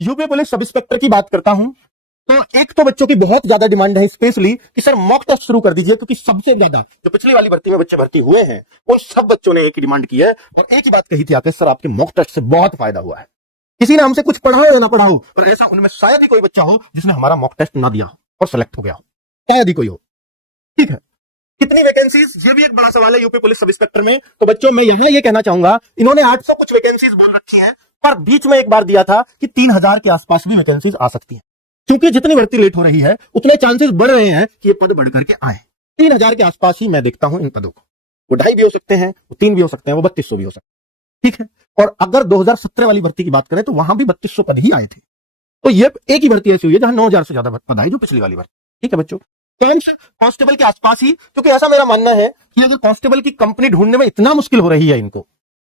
UP police sub inspector की बात करता हूं तो एक तो बच्चों की बहुत ज्यादा डिमांड है स्पेशली कि सर मॉक टेस्ट शुरू कर दीजिए, क्योंकि सबसे ज्यादा जो पिछली वाली भर्ती में बच्चे भर्ती हुए हैं उन सब बच्चों ने एक ही डिमांड की है और एक ही बात कही थी आके, सर आपके मॉक टेस्ट से बहुत फायदा हुआ है। किसी ने हमसे कुछ पढ़ा हो या ना पढ़ा हो, पर ऐसा उनमें शायद ही कोई बच्चा हो जिसने हमारा मॉक टेस्ट ना दिया हो और सेलेक्ट हो गया हो, शायद ही कोई हो। ठीक है, कितनी वैकेंसीज, ये भी एक बड़ा सवाल है यूपी पुलिस सब इंस्पेक्टर में। तो बच्चों मैं यहां ये कहना चाहूंगा, इन्होंने 800 कुछ वैकेंसीज बोल रखी हैं, पर बीच में एक बार दिया था कि 3000 के आसपास भी वैकेंसीज आ सकती हैं, क्योंकि जितनी भर्ती लेट हो रही है उतने चांसेस बढ़ रहे हैं कि ये पद बढ़ करके आए। 3000 के आसपास ही मैं देखता हूं इन पदों को। वो 2.5 भी हो सकते हैं, वो 3 भी हो सकते हैं, वो 3200 भी हो सकते हैं। ठीक है, और अगर 2017 वाली भर्ती की बात करें तो वहां भी 3200 पद ही आए थे। तो ये एक ही भर्ती ऐसी हुई है जहां 9000 से ज्यादा पद आई, जो पिछली वाली भर्ती। ठीक है बच्चों, कांस्टेबल के आसपास ही, क्योंकि ऐसा मेरा मानना है कि अगर कांस्टेबल की कंपनी ढूंढने में इतना मुश्किल हो रही है इनको,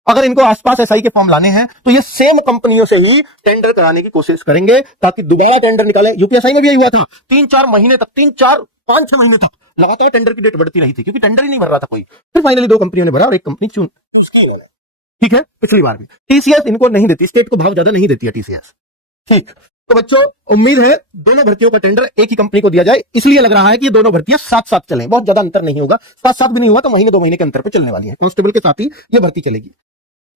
अगर इनको आसपास एसआई के फॉर्म लाने हैं तो ये सेम कंपनियों से ही टेंडर कराने की कोशिश करेंगे ताकि दोबारा टेंडर निकाले। यूपीएसआई में भी यही हुआ था, 3-4 महीने तक, 5-6 महीने तक लगातार टेंडर की डेट बढ़ती रही थी, क्योंकि टेंडर ही नहीं भर रहा था कोई। फिर फाइनली 2 कंपनियों ने भरा और एक कंपनी चुन उसकी इन्होंने। ठीक है, पिछली बार भी टीसीएस इनको नहीं देती, स्टेट को भाव ज्यादा नहीं देती है टीसीएस। ठीक, तो बच्चों उम्मीद है दोनों भर्तियों का टेंडर एक ही कंपनी को दिया जाए। इसलिए लग रहा है कि ये दोनों भर्तियां साथ साथ चलें, बहुत ज्यादा अंतर नहीं होगा, साथ साथ भी नहीं हुआ तो महीने 2 महीने के अंतर पे चलने वाली है। कांस्टेबल के साथ ही ये भर्ती चलेगी।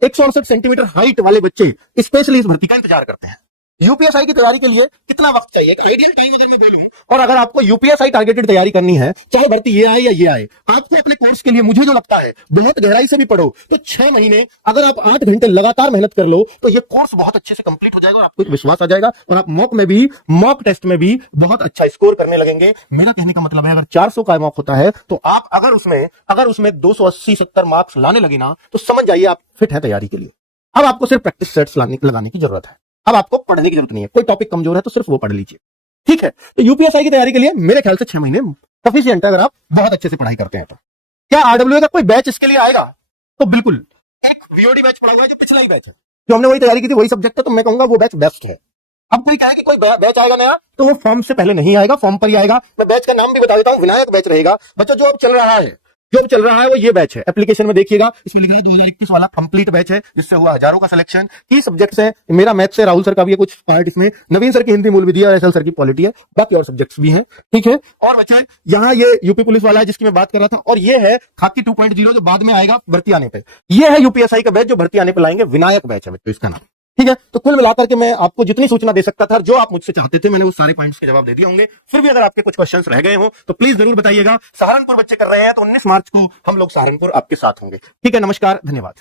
168 सेंटीमीटर हाइट वाले बच्चे स्पेशली इस भर्ती का इंतजार करते हैं। यूपीएसआई की तैयारी के लिए कितना वक्त चाहिए, एक आइडियल टाइम अगर मैं बोलूं, और अगर आपको यूपीएसआई टारगेटेड तैयारी करनी है, चाहे भर्ती ये आए या ये आए, आपको अपने कोर्स के लिए, मुझे जो लगता है, बहुत गहराई से भी पढ़ो तो 6 महीने अगर आप 8 घंटे लगातार मेहनत कर लो तो ये कोर्स बहुत अच्छे से कंप्लीट हो जाएगा और आपको एक विश्वास आ जाएगा और आप मॉक टेस्ट में भी बहुत अच्छा स्कोर करने लगेंगे। मेरा कहने का मतलब है, अगर 400 का मॉक होता है तो आप अगर उसमें 280-70 मार्क्स लाने लगे ना, तो समझ जाइए आप फिट है तैयारी के लिए। अब आपको सिर्फ प्रैक्टिस सेट्स लगाने की जरूरत है, अब आपको पढ़ने की जरूरत नहीं है। कोई टॉपिक कमजोर है तो सिर्फ वो पढ़ लीजिए। ठीक है, तो यूपीएसआई की तैयारी के लिए मेरे ख्याल से 6 महीने सफिशिएंट है, अगर आप बहुत अच्छे से पढ़ाई करते हैं तो। क्या आरडब्ल्यूए का कोई बैच इसके लिए आएगा? तो बिल्कुल, एक वीओडी बैच पड़ा हुआ है जो पिछला ही बैच है, जो हमने वही तैयारी की थी, वही सब्जेक्ट है, तो मैं कहूंगा वो बैच बेस्ट है। अब कोई कहे कि कोई बैच आएगा नया, तो वो फॉर्म से पहले नहीं आएगा, फॉर्म पर ही आएगा। मैं बैच का नाम भी बता देता हूं, विनायक बैच रहेगा। बच्चों जो अब चल रहा है वो ये बैच है। एप्लीकेशन में देखिएगा, इसमें लिखा है 2021 वाला कंप्लीट बैच है, जिससे हुआ हजारों का सिलेक्शन। की सब्जेक्ट्स है, मेरा मैथ्स है, राहुल सर का भी है कुछ पार्ट इसमें, नवीन सर की हिंदी मूल विधि और एसएल सर की पॉलिटी है, बाकी और सब्जेक्ट्स भी हैं। ठीक है, और बच्चे यहाँ ये यूपी पुलिस वाला है जिसकी मैं बात कर रहा था, और ये है खाकी 2.0 जो बाद में आएगा भर्ती आने पे। ये है यूपीएसआई का बैच जो भर्ती आने पे लाएंगे, विनायक बैच है बच्चों इसका नाम। ठीक है, तो कुल मिलाकर के मैं आपको जितनी सूचना दे सकता था, जो आप मुझसे चाहते थे, मैंने वो सारे पॉइंट्स के जवाब दे दिए होंगे। फिर भी अगर आपके कुछ क्वेश्चंस रह गए हो तो प्लीज जरूर बताइएगा। सहारनपुर बच्चे कर रहे हैं तो 19 मार्च को हम लोग सहारनपुर आपके साथ होंगे। ठीक है, नमस्कार, धन्यवाद।